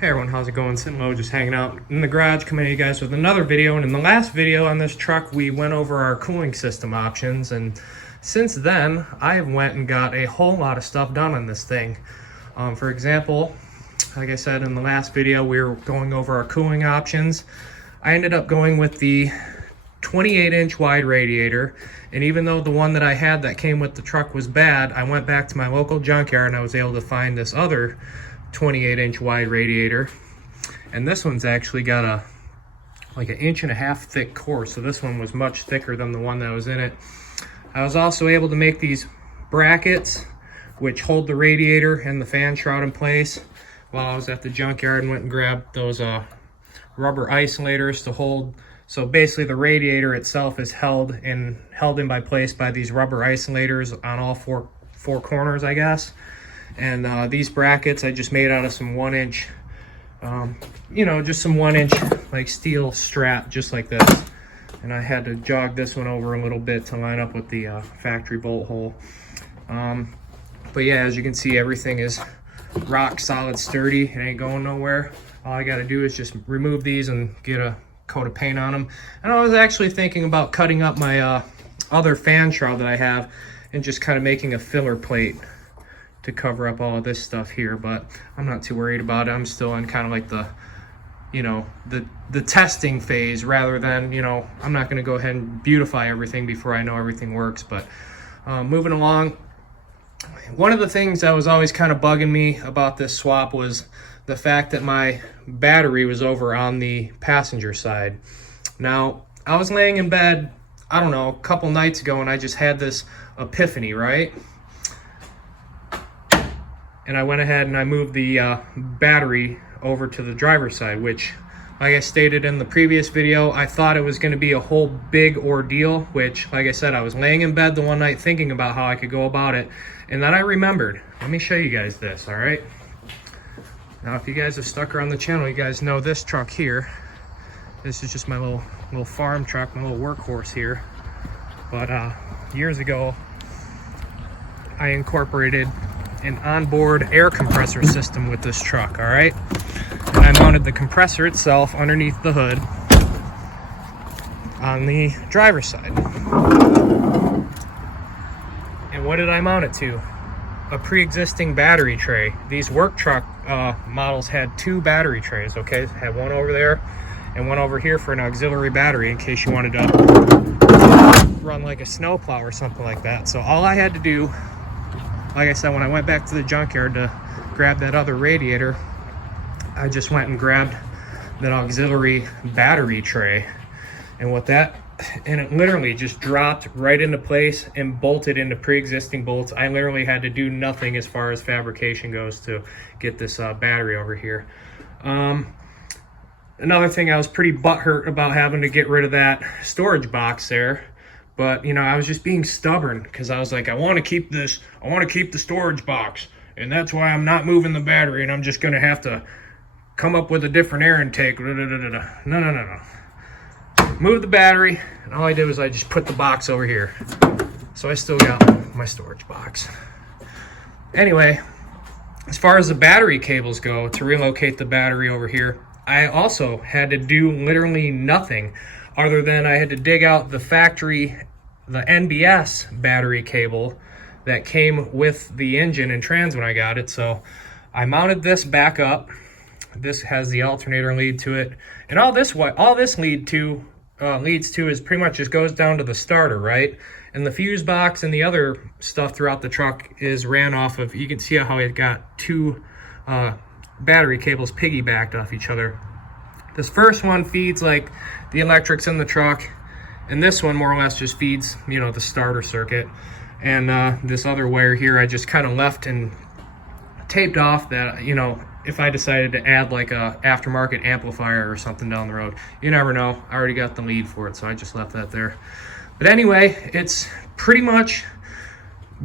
Hey everyone, how's it going? Sitting low, just hanging out in the garage, coming at you guys with another video. And in the last video on this truck, we went over our cooling system options. And since then, I went and got a whole lot of stuff done on this thing. For example, like I said in the last video, we were going over our cooling options. I ended up going with the 28-inch wide radiator. And even though the one that I had that came with the truck was bad, I went back to my local junkyard and I was able to find this other 28-inch wide radiator, and this one's actually got like 1.5 inch thick core, so this one was much thicker than the one that was in it. I was also able to make these brackets which hold the radiator and the fan shroud in place while I was at the junkyard, and went and grabbed those rubber isolators to hold. So basically the radiator itself is held in by place by these rubber isolators on all four corners, I guess. And these brackets I just made out of some 1-inch, just some 1-inch like steel strap, just like this. And I had to jog this one over a little bit to line up with the factory bolt hole. But yeah, as you can see, everything is rock solid, sturdy. It ain't going nowhere. All I got to do is just remove these and get a coat of paint on them. And I was actually thinking about cutting up my other fan shroud that I have and just kind of making a filler plate to cover up all of this stuff here, but I'm not too worried about it. I'm still in kind of like the testing phase, rather than, I'm not going to go ahead and beautify everything before I know everything works. But moving along, one of the things that was always kind of bugging me about this swap was the fact that my battery was over on the passenger side. Now, I was laying in bed, I don't know, a couple nights ago, and I just had this epiphany, right? And I went ahead and I moved the battery over to the driver's side, which, like I stated in the previous video, I thought it was going to be a whole big ordeal, which, like I said, I was laying in bed the one night thinking about how I could go about it. And then I remembered. Let me show you guys this, all right? Now, if you guys have stuck around the channel, you guys know this truck here. This is just my little farm truck, my little workhorse here. But years ago, I incorporated an onboard air compressor system with this truck, all right? And I mounted the compressor itself underneath the hood on the driver's side. And what did I mount it to? A pre-existing battery tray. These work truck models had 2 battery trays, okay? Had one over there and one over here for an auxiliary battery in case you wanted to run like a snowplow or something like that. So all I had to do, like I said, when I went back to the junkyard to grab that other radiator, I just went and grabbed that auxiliary battery tray, and it literally just dropped right into place and bolted into pre-existing bolts. I literally had to do nothing as far as fabrication goes to get this battery over here. Another thing, I was pretty butthurt about having to get rid of that storage box there. But, I was just being stubborn because I was like, I want to keep the storage box. And that's why I'm not moving the battery, and I'm just going to have to come up with a different air intake. No. Move the battery, and all I did was I just put the box over here. So I still got my storage box. Anyway, as far as the battery cables go, to relocate the battery over here, I also had to do literally nothing other than I had to dig out the NBS battery cable that came with the engine and trans when I got it. So I mounted this back up. This has the alternator lead to it, and all this leads to is pretty much just goes down to the starter, right? And the fuse box and the other stuff throughout the truck is ran off of, you can see how it got 2 battery cables piggybacked off each other. This first one feeds like the electrics in the truck, and this one more or less just feeds, the starter circuit. And this other wire here I just kind of left and taped off that, if I decided to add like a aftermarket amplifier or something down the road. You never know. I already got the lead for it, so I just left that there. But anyway, it's pretty much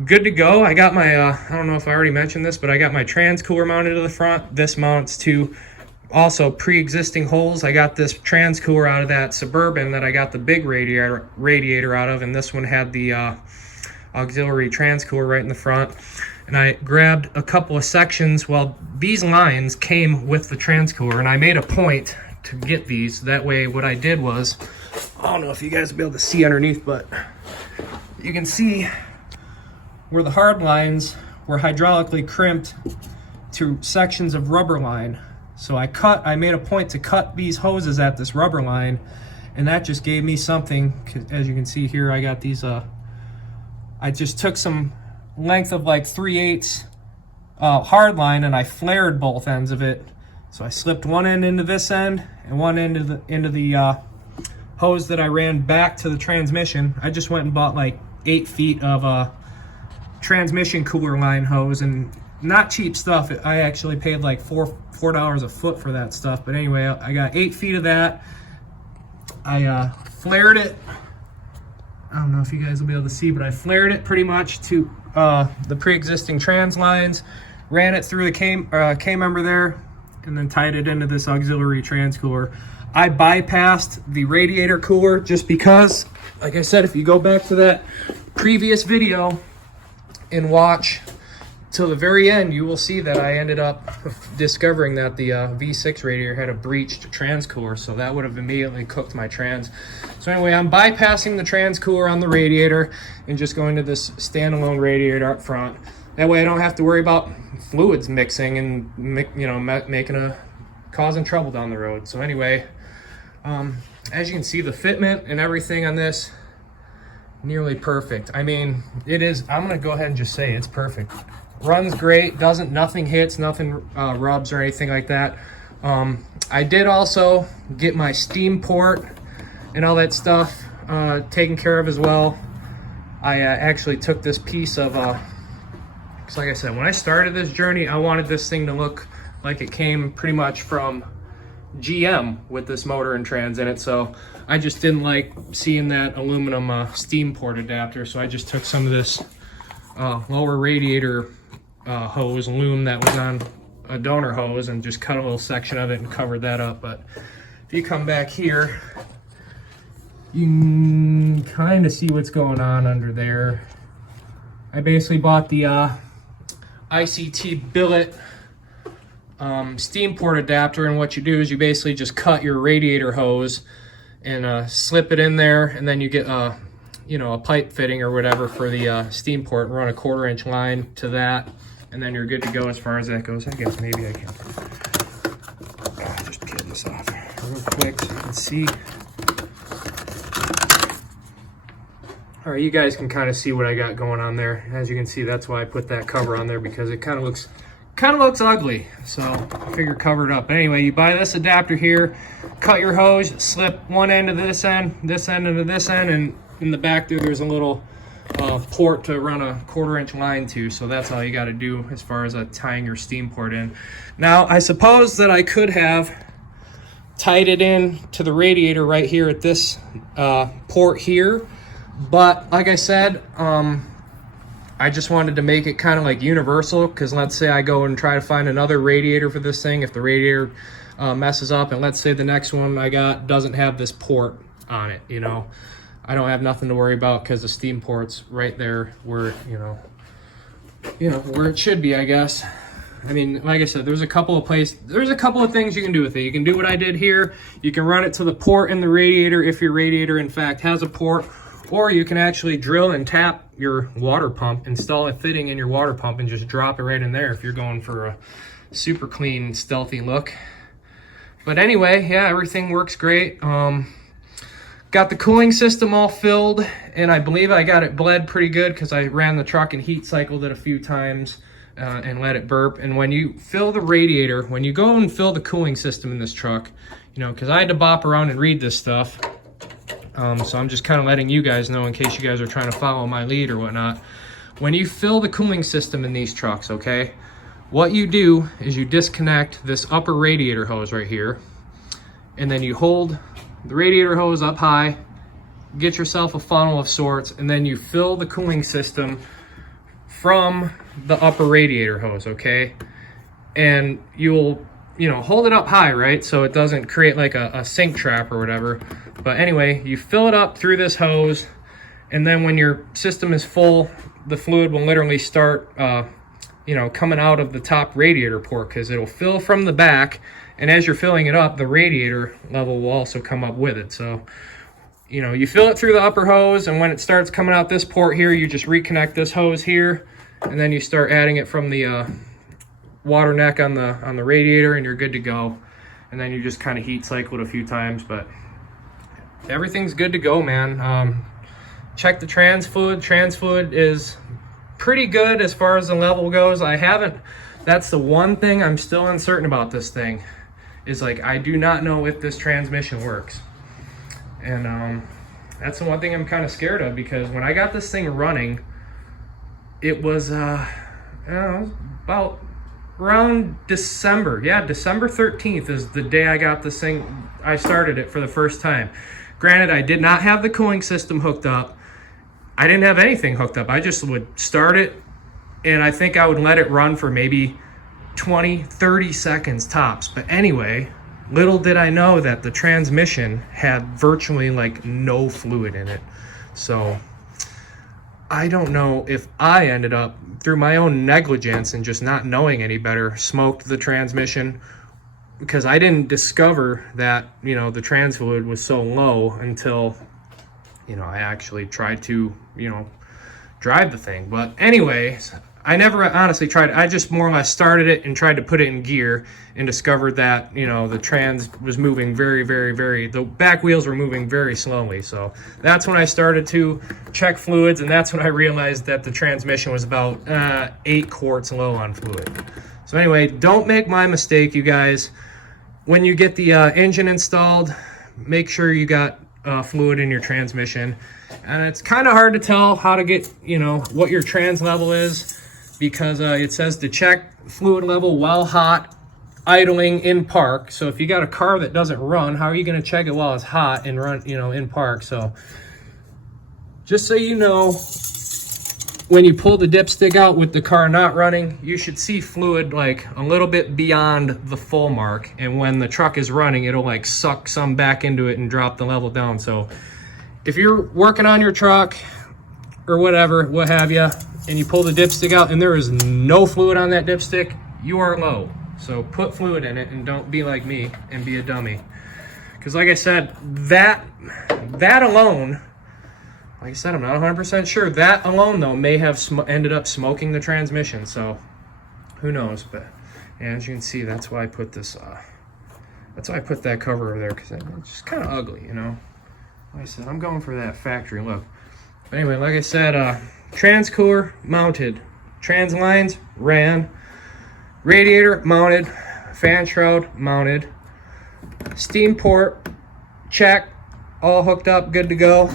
good to go. I got my, I don't know if I already mentioned this, but I got my trans cooler mounted to the front. This mounts to also pre-existing holes. I got this trans cooler out of that Suburban that I got the big radiator out of, and this one had the auxiliary trans cooler right in the front. and I grabbed a couple of sections. Well, these lines came with the transcooler, and I made a point to get these. That way what I did was, I don't know if you guys will be able to see underneath, but you can see where the hard lines were hydraulically crimped to sections of rubber line. So I made a point to cut these hoses at this rubber line, and that just gave me something. As you can see here, I got these, I just took some length of like 3/8 hard line, and I flared both ends of it. So I slipped one end into this end and one end into the hose that I ran back to the transmission. I just went and bought like 8 feet of transmission cooler line hose, and not cheap stuff. I actually paid like $4 a foot for that stuff. But anyway, I got 8 feet of that. I flared it. I don't know if you guys will be able to see, but I flared it pretty much to the pre-existing trans lines, ran it through the K-member there, and then tied it into this auxiliary trans cooler. I bypassed the radiator cooler just because, like I said, if you go back to that previous video and watch till the very end, you will see that I ended up discovering that the V6 radiator had a breached trans cooler, so that would have immediately cooked my trans. So anyway, I'm bypassing the trans cooler on the radiator and just going to this standalone radiator up front. That way I don't have to worry about fluids mixing and causing trouble down the road. So anyway, as you can see, the fitment and everything on this, nearly perfect. I mean, it is, I'm gonna go ahead and just say it's perfect. Runs great, nothing hits, nothing rubs or anything like that. I did also get my steam port and all that stuff taken care of as well. I actually took this piece of, because like I said, when I started this journey, I wanted this thing to look like it came pretty much from GM with this motor and trans in it, so I just didn't like seeing that aluminum steam port adapter, so I just took some of this lower radiator hose loom that was on a donor hose and just cut a little section of it and covered that up. But if you come back here, you can kind of see what's going on under there. I basically bought the ICT billet steam port adapter, and what you do is you basically just cut your radiator hose and slip it in there, and then you get a pipe fitting or whatever for the steam port, and run a 1/4 inch line to that, and then you're good to go as far as that goes. I guess maybe I can just peel this off real quick so you can see. All right, you guys can kind of see what I got going on there. As you can see, that's why I put that cover on there, because it kind of looks ugly, so I figured cover it up. But anyway, you buy this adapter here, cut your hose, slip one end to this end into this end, and in the back there's a little port to run a 1/4 inch line to. So that's all you got to do as far as tying your steam port in. Now, I suppose that I could have tied it in to the radiator right here at this port here, but like I said, I just wanted to make it kind of like universal, because let's say I go and try to find another radiator for this thing. If the radiator messes up, and let's say the next one I got doesn't have this port on it, I don't have nothing to worry about, because the steam port's right there where where it should be, I guess. I mean, like I said, there's a couple of things you can do with it. You can do what I did here. You can run it to the port in the radiator if your radiator in fact has a port, or you can actually drill and tap your water pump, install a fitting in your water pump, and just drop it right in there if you're going for a super clean, stealthy look. But anyway, yeah, everything works great. Got the cooling system all filled, and I believe I got it bled pretty good, because I ran the truck and heat cycled it a few times and let it burp. And when you fill the radiator, when you go and fill the cooling system in this truck, because I had to bop around and read this stuff, so I'm just kind of letting you guys know in case you guys are trying to follow my lead or whatnot. When you fill the cooling system in these trucks, okay, what you do is you disconnect this upper radiator hose right here, and then you hold the radiator hose up high, get yourself a funnel of sorts, and then you fill the cooling system from the upper radiator hose, okay? And you'll, hold it up high, right? So it doesn't create like a sink trap or whatever. But anyway, you fill it up through this hose, and then when your system is full, the fluid will literally start you know, coming out of the top radiator port, because it'll fill from the back, and as you're filling it up, the radiator level will also come up with it. So, you know, you fill it through the upper hose, and when it starts coming out this port here, you just reconnect this hose here, and then you start adding it from the water neck on the radiator, and you're good to go. And then you just kind of heat cycle it a few times, but everything's good to go, man. Check the trans fluid. Trans fluid is pretty good as far as the level goes. That's the one thing I'm still uncertain about this thing, is like, I do not know if this transmission works. And that's the one thing I'm kind of scared of, because when I got this thing running, it was I don't know, about around December. Yeah, December 13th is the day I got this thing. I started it for the first time. Granted, I did not have the cooling system hooked up. I didn't have anything hooked up. I just would start it, and I think I would let it run for maybe 20, 30 seconds tops. But anyway, little did I know that the transmission had virtually like no fluid in it. So I don't know if I ended up, through my own negligence and just not knowing any better, smoked the transmission, because I didn't discover that, you know, the trans fluid was so low until, you know, I actually tried to, you know, drive the thing. But anyway, I never honestly tried. I just more or less started it and tried to put it in gear, and discovered that, you know, the trans was moving the back wheels were moving very slowly. So that's when I started to check fluids, and that's when I realized that the transmission was about 8 quarts low on fluid. So anyway, don't make my mistake, you guys. When you get the engine installed, make sure you got fluid in your transmission. And it's kind of hard to tell how to get, you know, what your trans level is, because it says to check fluid level while hot, idling in park. So if you got a car that doesn't run, how are you going to check it while it's hot and run, you know, in park? So just so you know, when you pull the dipstick out with the car not running, you should see fluid like a little bit beyond the full mark. And when the truck is running, it'll like suck some back into it and drop the level down. So if you're working on your truck or whatever, what have you, and you pull the dipstick out and there is no fluid on that dipstick, you are low. So put fluid in it, and don't be like me and be a dummy. Because like I said, that alone, like I said, I'm not 100% sure. That alone, though, may have ended up smoking the transmission. So who knows? But as you can see, that's why I put this. That's why I put that cover over there, because it's just kind of ugly, you know. Like I said, I'm going for that factory look. But anyway, like I said, trans cooler mounted, trans lines ran, radiator mounted, fan shroud mounted, steam port check, all hooked up, good to go.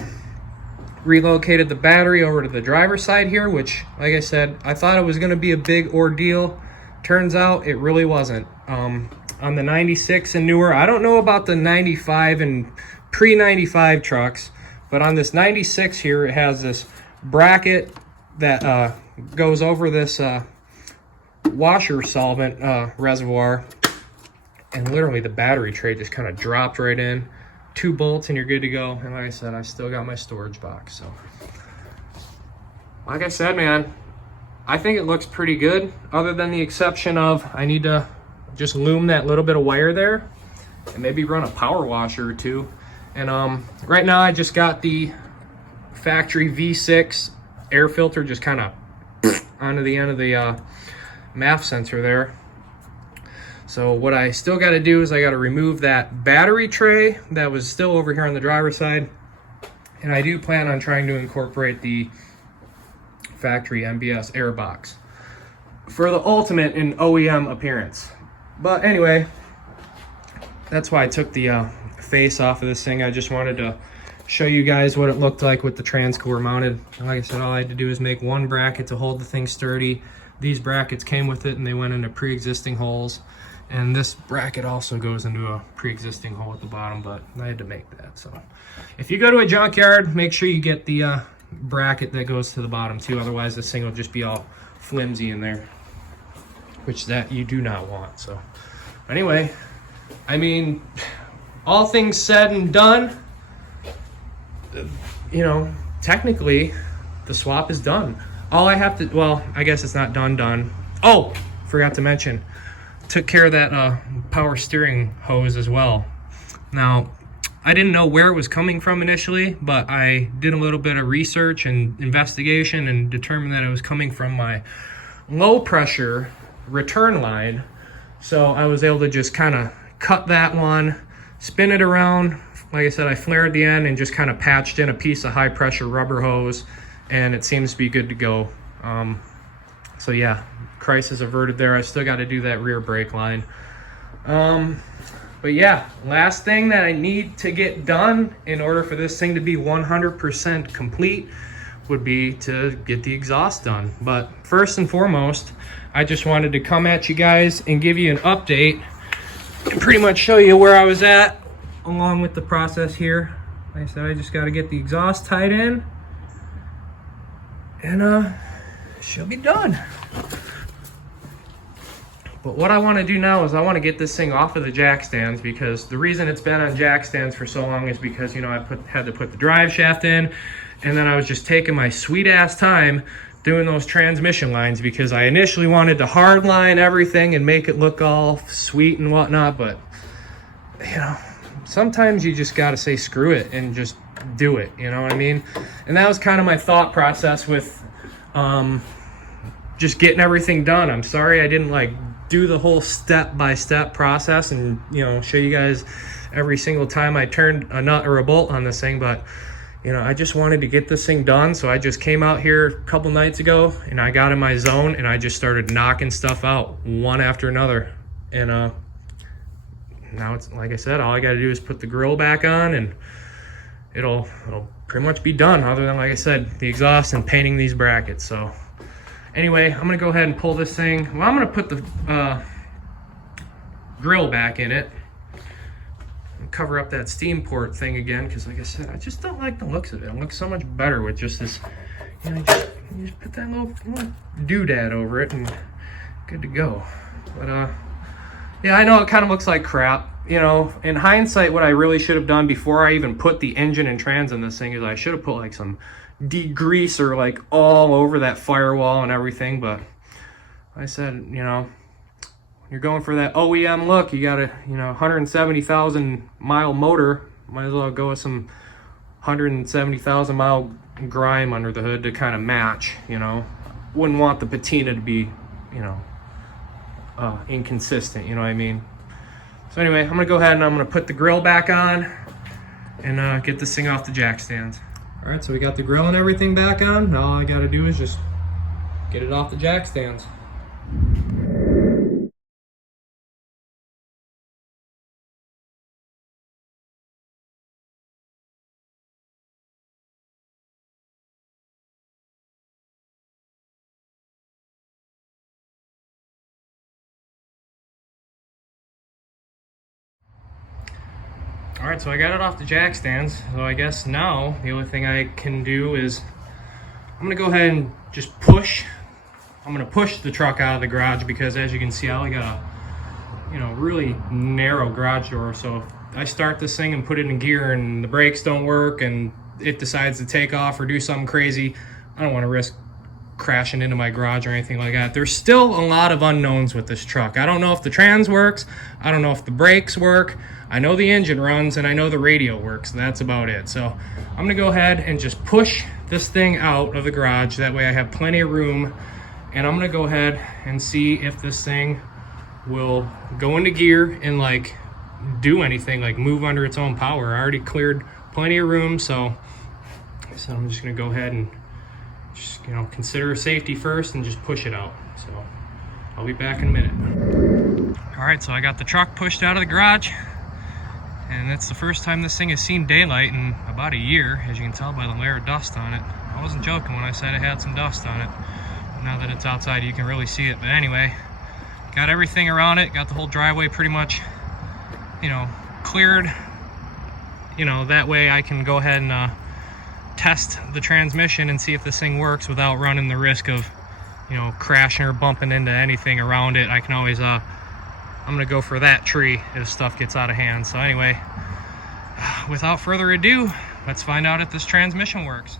Relocated the battery over to the driver's side here, which, like I said, I thought it was going to be a big ordeal. Turns out it really wasn't. On the 96 and newer, I don't know about the 95 and pre-95 trucks, but on this 96 here, it has this bracket that goes over this washer solvent reservoir, and literally the battery tray just kind of dropped right in. 2 bolts and you're good to go. And like I said, I still got my storage box. So like I said, man, I think it looks pretty good, other than the exception of I need to just loom that little bit of wire there and maybe run a power washer or two. And right now I just got the factory V6 air filter just kind of onto the end of the MAF sensor there. So what I still got to do is I got to remove that battery tray that was still over here on the driver's side. And I do plan on trying to incorporate the factory MBS air box for the ultimate in OEM appearance. But anyway, that's why I took the face off of this thing. I just wanted to show you guys what it looked like with the trans cooler mounted. Like I said, all I had to do is make one bracket to hold the thing sturdy. These brackets came with it and they went into pre-existing holes. And this bracket also goes into a pre-existing hole at the bottom, but I had to make that. So if you go to a junkyard, make sure you get the bracket that goes to the bottom too. Otherwise this thing will just be all flimsy in there, which that you do not want. So anyway, I mean, all things said and done, you know, technically the swap is done. All I have to, well, I guess it's not done. Oh, forgot to mention, took care of that power steering hose as well. Now, I didn't know where it was coming from initially, but I did a little bit of research and investigation and determined that it was coming from my low pressure return line. So I was able to just kind of cut that one, spin it around. Like I said, I flared the end and just kind of patched in a piece of high pressure rubber hose, and it seems to be good to go. So yeah, crisis averted there. I still got to do that rear brake line. But yeah, last thing that I need to get done in order for this thing to be 100% complete would be to get the exhaust done. But first and foremost, I just wanted to come at you guys and give you an update and pretty much show you where I was at along with the process here. Like I said, I just got to get the exhaust tied in, and she'll be done. But what I want to do now is I want to get this thing off of the jack stands, because the reason it's been on jack stands for so long is because, you know, I had to put the drive shaft in, and then I was just taking my sweet ass time doing those transmission lines, because I initially wanted to hard line everything and make it look all sweet and whatnot. But, you know, sometimes you just got to say screw it and just do it, you know what I mean? And that was kind of my thought process with just getting everything done. I'm sorry I didn't like do the whole step-by-step process and, you know, show you guys every single time I turned a nut or a bolt on this thing, but, you know, I just wanted to get this thing done. So I just came out here a couple nights ago and I got in my zone and I just started knocking stuff out one after another. And now it's, like I said, all I got to do is put the grill back on and it'll pretty much be done, other than, like I said, the exhaust and painting these brackets. So anyway, I'm gonna go ahead and pull this thing. Well, I'm gonna put the grill back in it and cover up that steam port thing again, because like I said, I just don't like the looks of it. It looks so much better with just this, you know, you just put that little doodad over it and good to go. But yeah, I know it kind of looks like crap. You know, in hindsight, what I really should have done before I even put the engine and trans in this thing is I should have put like some degreaser like all over that firewall and everything. But I said, you know, you're going for that OEM look, you got a, you know, 170,000 mile motor, might as well go with some 170,000 mile grime under the hood to kind of match. You know, wouldn't want the patina to be, you know, inconsistent, you know what I mean? So anyway, I'm gonna go ahead and I'm gonna put the grill back on and get this thing off the jack stands. All right, so we got the grill and everything back on. Now all I gotta do is just get it off the jack stands. All right, so I got it off the jack stands. So I guess now the only thing I can do is I'm gonna go ahead and just push. I'm gonna push the truck out of the garage, because as you can see, I only got a, you know, really narrow garage door. So if I start this thing and put it in gear and the brakes don't work and it decides to take off or do something crazy, I don't want to risk crashing into my garage or anything like that. There's still a lot of unknowns with this truck. I don't know if the trans works. I don't know if the brakes work. I know the engine runs and I know the radio works. That's about it. So I'm gonna go ahead and just push this thing out of the garage. That way I have plenty of room, and I'm gonna go ahead and see if this thing will go into gear and like do anything, like move under its own power. I already cleared plenty of room, so I'm just gonna go ahead and just, you know, consider safety first and just push it out. So I'll be back in a minute. All right, so I got the truck pushed out of the garage, and that's the first time this thing has seen daylight in about a year, as you can tell by the layer of dust on it. I wasn't joking when I said it had some dust on it. Now that it's outside, you can really see it. But anyway, got everything around it, got the whole driveway pretty much, you know, cleared. You know, that way I can go ahead and test the transmission and see if this thing works without running the risk of, you know, crashing or bumping into anything around it. I can always I'm gonna go for that tree if stuff gets out of hand. So anyway, without further ado, let's find out if this transmission works.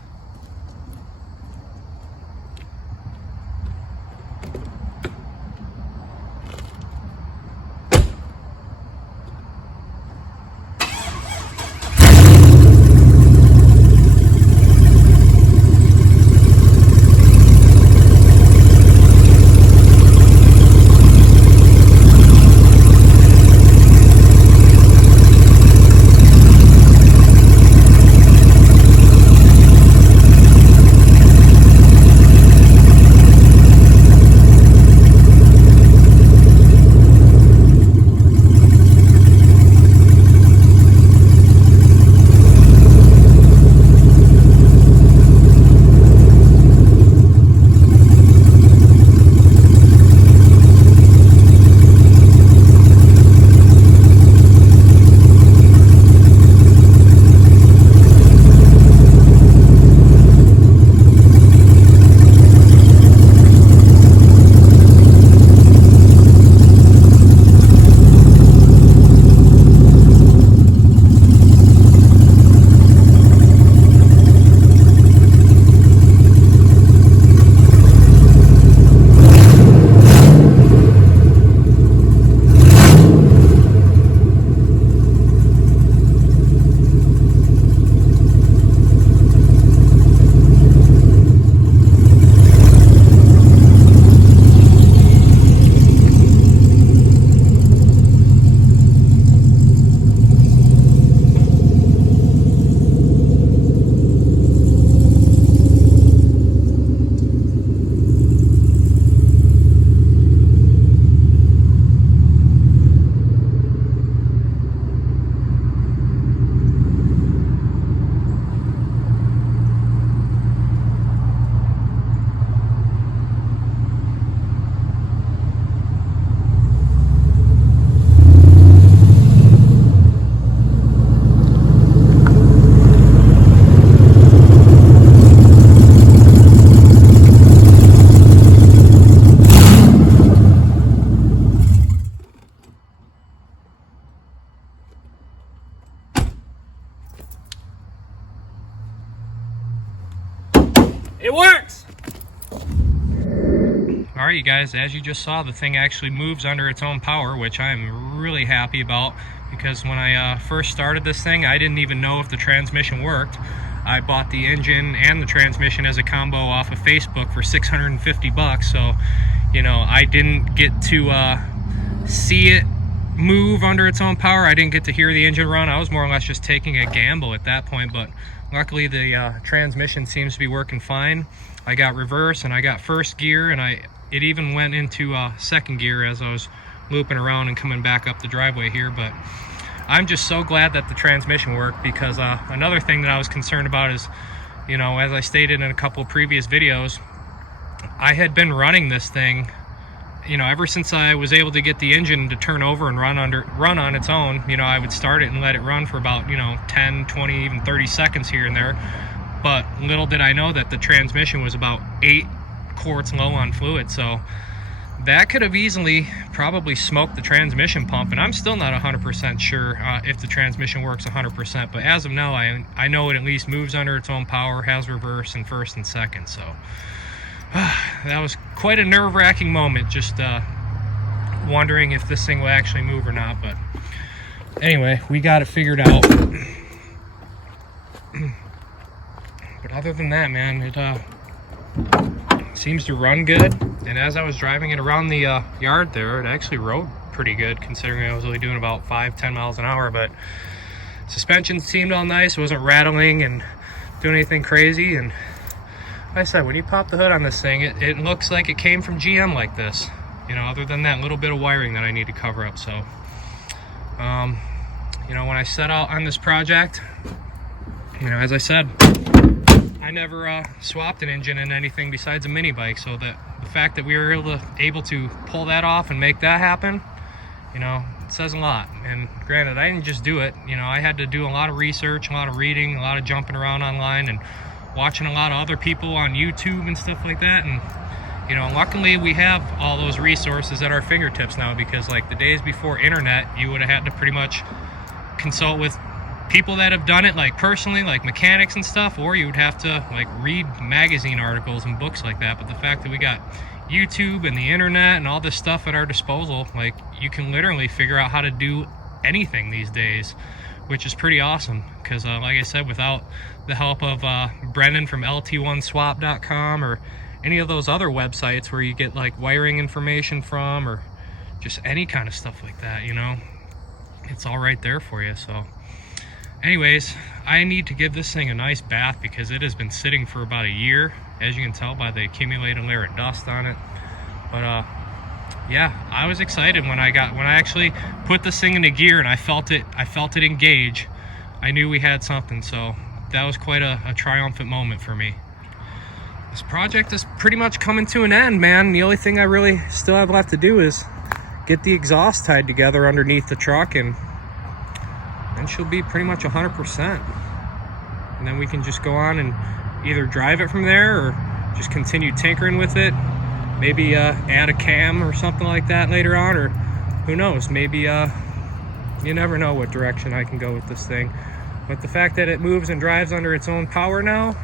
It works! Alright you guys, as you just saw, the thing actually moves under its own power, which I'm really happy about, because when I first started this thing, I didn't even know if the transmission worked. I bought the engine and the transmission as a combo off of Facebook for 650 bucks, so, you know, I didn't get to see it move under its own power. I didn't get to hear the engine run. I was more or less just taking a gamble at that point, but luckily the transmission seems to be working fine. I got reverse and I got first gear, and it even went into second gear as I was looping around and coming back up the driveway here. But I'm just so glad that the transmission worked, because another thing that I was concerned about is, you know, as I stated in a couple of previous videos, I had been running this thing, you know, ever since I was able to get the engine to turn over and run on its own. You know, I would start it and let it run for about, you know, 10, 20, even 30 seconds here and there. But little did I know that the transmission was about 8 quarts low on fluid, so that could have easily probably smoked the transmission pump, and I'm still not 100% sure if the transmission works 100%, but as of now I know it at least moves under its own power, has reverse in first and second. So that was quite a nerve-wracking moment, just wondering if this thing will actually move or not. But anyway, we got it figured out. But other than that, man, it seems to run good. And as I was driving it around the yard there, it actually rode pretty good, considering I was only doing about 5-10 miles an hour. But suspension seemed all nice. It wasn't rattling and doing anything crazy. And like I said, when you pop the hood on this thing, it looks like it came from GM like this, you know, other than that little bit of wiring that I need to cover up. So you know, when I set out on this project, you know, as I said, I never swapped an engine in anything besides a mini bike, so that the fact that we were able to pull that off and make that happen, you know, it says a lot. And granted, I didn't just do it. You know, I had to do a lot of research, a lot of reading, a lot of jumping around online, and watching a lot of other people on YouTube and stuff like that. And you know, luckily we have all those resources at our fingertips now, because like the days before internet, you would have had to pretty much consult with people that have done it, like personally, like mechanics and stuff, or you would have to like read magazine articles and books like that. But the fact that we got YouTube and the internet and all this stuff at our disposal, like you can literally figure out how to do anything these days, which is pretty awesome. Because like I said, without the help of Brendan from lt1swap.com or any of those other websites where you get like wiring information from, or just any kind of stuff like that, you know, it's all right there for you. So anyways, I need to give this thing a nice bath, because it has been sitting for about a year, as you can tell by the accumulated layer of dust on it. But yeah, I was excited when I actually put this thing into gear and I felt it engage. I knew we had something, so that was quite a triumphant moment for me. This project is pretty much coming to an end, man. The only thing I really still have left to do is get the exhaust tied together underneath the truck, and then she'll be pretty much 100%. And then we can just go on and either drive it from there or just continue tinkering with it. Maybe add a cam or something like that later on, or who knows, maybe you never know what direction I can go with this thing. But the fact that it moves and drives under its own power now,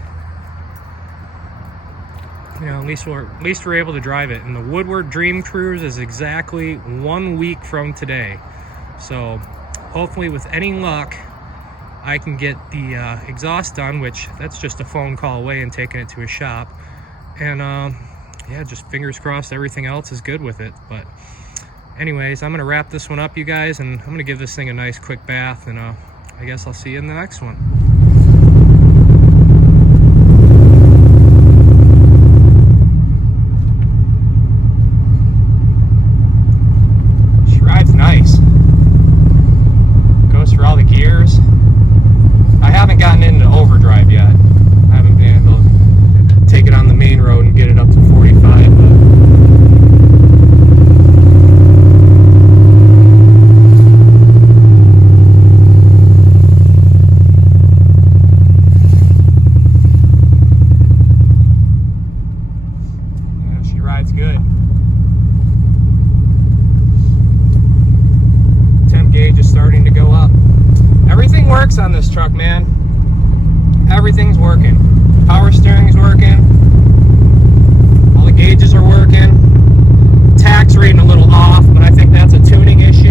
you know, at least we're able to drive it. And the Woodward Dream Cruise is exactly 1 week from today. So hopefully with any luck, I can get the exhaust done, which that's just a phone call away, and taking it to a shop. And yeah, just fingers crossed everything else is good with it. But anyways, I'm gonna wrap this one up, you guys, and I'm gonna give this thing a nice quick bath, and I guess I'll see you in the next one. Nice. Goes through all the gears. I haven't gotten into overdrive yet. I haven't been able to take it on the main road and get it up to 45, but yeah, she rides good. Gauge is starting to go up. Everything works on this truck, man. Everything's working. Power steering's working. gauges are working. Tax reading a little off, but I think that's a tuning issue.